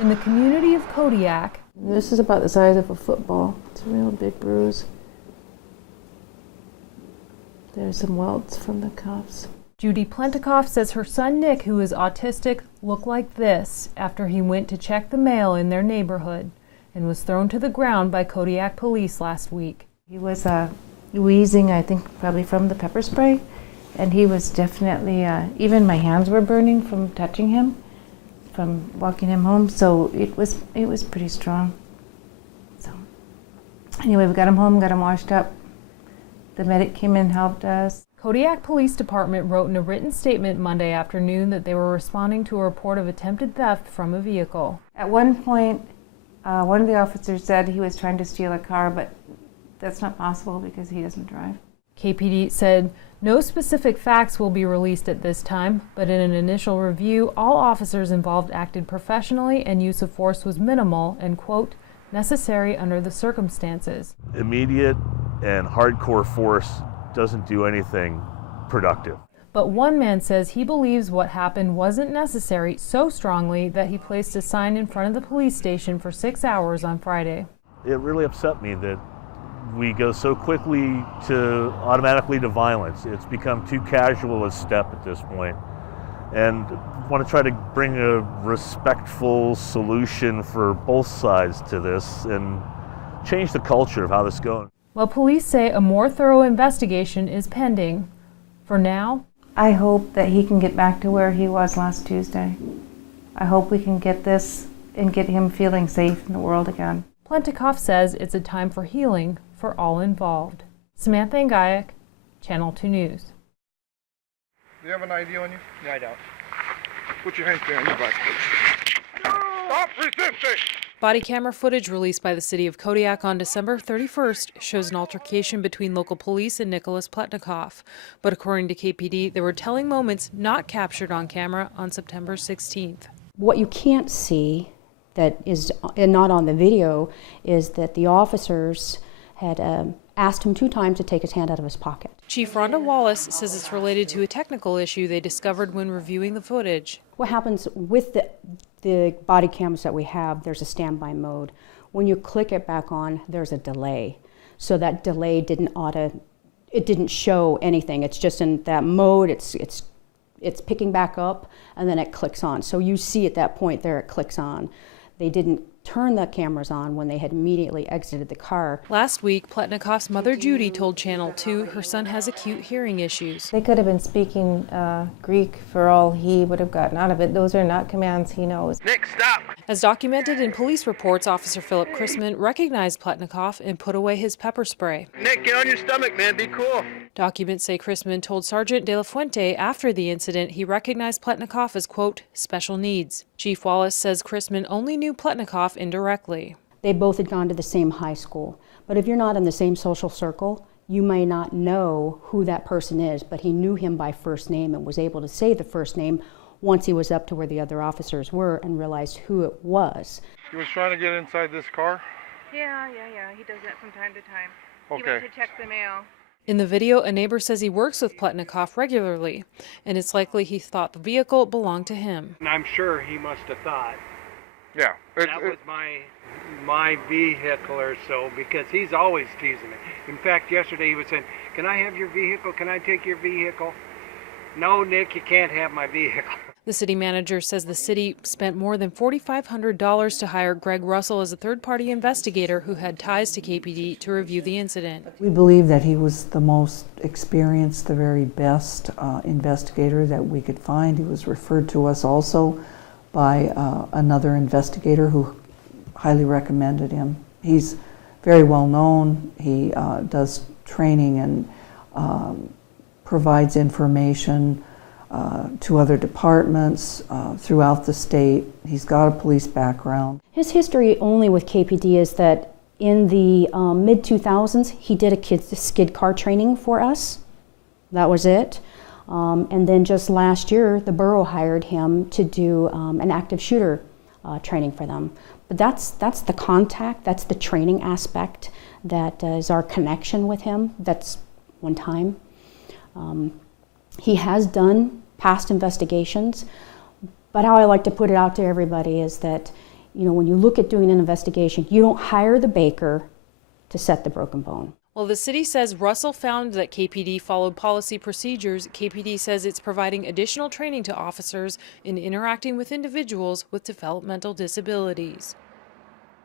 In the community of Kodiak, this is about the size of a football. It's a real big bruise. There's some welts from the cuffs. Judy Plentikoff says her son Nick, who is autistic, looked like this after he went to check the mail in their neighborhood and was thrown to the ground by Kodiak police last week. He was wheezing, I think probably from the pepper spray, and he was definitely, even my hands were burning from touching him, from walking him home, so it was pretty strong. So anyway, we got him home, got him washed up. The medic came in and helped us. Kodiak Police Department wrote in a written statement Monday afternoon that they were responding to a report of attempted theft from a vehicle. At one point, one of the officers said he was trying to steal a car, but that's not possible because he doesn't drive. KPD said no specific facts will be released at this time, but in an initial review, all officers involved acted professionally and use of force was minimal and, quote, necessary under the circumstances. Immediate and hardcore force doesn't do anything productive. But one man says he believes what happened wasn't necessary so strongly that he placed a sign in front of the police station for 6 hours on Friday. It really upset me that we go so quickly to automatically to violence. It's become too casual a step at this point. And I want to try to bring a respectful solution for both sides to this and change the culture of how this is going. Well, police say a more thorough investigation is pending. For now, I hope that he can get back to where he was last Tuesday. I hope we can get this and get him feeling safe in the world again. Plentikoff says it's a time for healing for all involved. Samantha Ngayak, Channel 2 News. Do you have an ID on you? No, I don't. Put your hands behind your back, please. Stop resisting! Body camera footage released by the city of Kodiak on December 31st shows an altercation between local police and Nicholas Plentikoff. But according to KPD, there were telling moments not captured on camera on September 16th. What you can't see that is not on the video is that the officers had asked him 2 times to take his hand out of his pocket. Chief Rhonda Wallace says it's related to a technical issue they discovered when reviewing the footage. What happens with the body cams that we have, there's a standby mode. When you click it back on, there's a delay. So that delay didn't show anything. It's just in that mode, it's picking back up, and then it clicks on. So you see at that point there, it clicks on. They didn't turn the cameras on when they had immediately exited the car. Last week, Plentnikoff's mother Judy told Channel 2 her son has acute hearing issues. They could have been speaking Greek for all he would have gotten out of it. Those are not commands he knows. Nick, stop! As documented in police reports, Officer Philip Chrisman recognized Plentnikoff and put away his pepper spray. Nick, get on your stomach, man. Be cool. Documents say Chrisman told Sergeant De La Fuente after the incident he recognized Plentnikoff as, quote, special needs. Chief Wallace says Chrisman only knew Plentnikoff indirectly. They both had gone to the same high school, but if you're not in the same social circle, you may not know who that person is, but he knew him by first name and was able to say the first name once he was up to where the other officers were and realized who it was. He was trying to get inside this car? Yeah. He does that from time to time. Okay. He went to check the mail. In the video, a neighbor says he works with Plentnikoff regularly, and it's likely he thought the vehicle belonged to him. And I'm sure he must have thought Yeah. that was my vehicle or so, because he's always teasing me. In fact, yesterday he was saying, "Can I have your vehicle? Can I take your vehicle?" "No, Nick, you can't have my vehicle." The city manager says the city spent more than $4,500 to hire Greg Russell as a third-party investigator who had ties to KPD to review the incident. We believe that he was the most experienced, the very best investigator that we could find. He was referred to us also by another investigator who highly recommended him. He's very well known. He does training and provides information to other departments throughout the state. He's got a police background. His history only with KPD is that in the mid-2000s, he did a skid car training for us. That was it. And then just last year, the borough hired him to do an active shooter training for them. But that's the contact, that's the training aspect, that is our connection with him. That's one time. He has done past investigations, but how I like to put it out to everybody is that you know, when you look at doing an investigation, you don't hire the baker to set the broken bone. While the city says Russell found that KPD followed policy procedures, KPD says it's providing additional training to officers in interacting with individuals with developmental disabilities.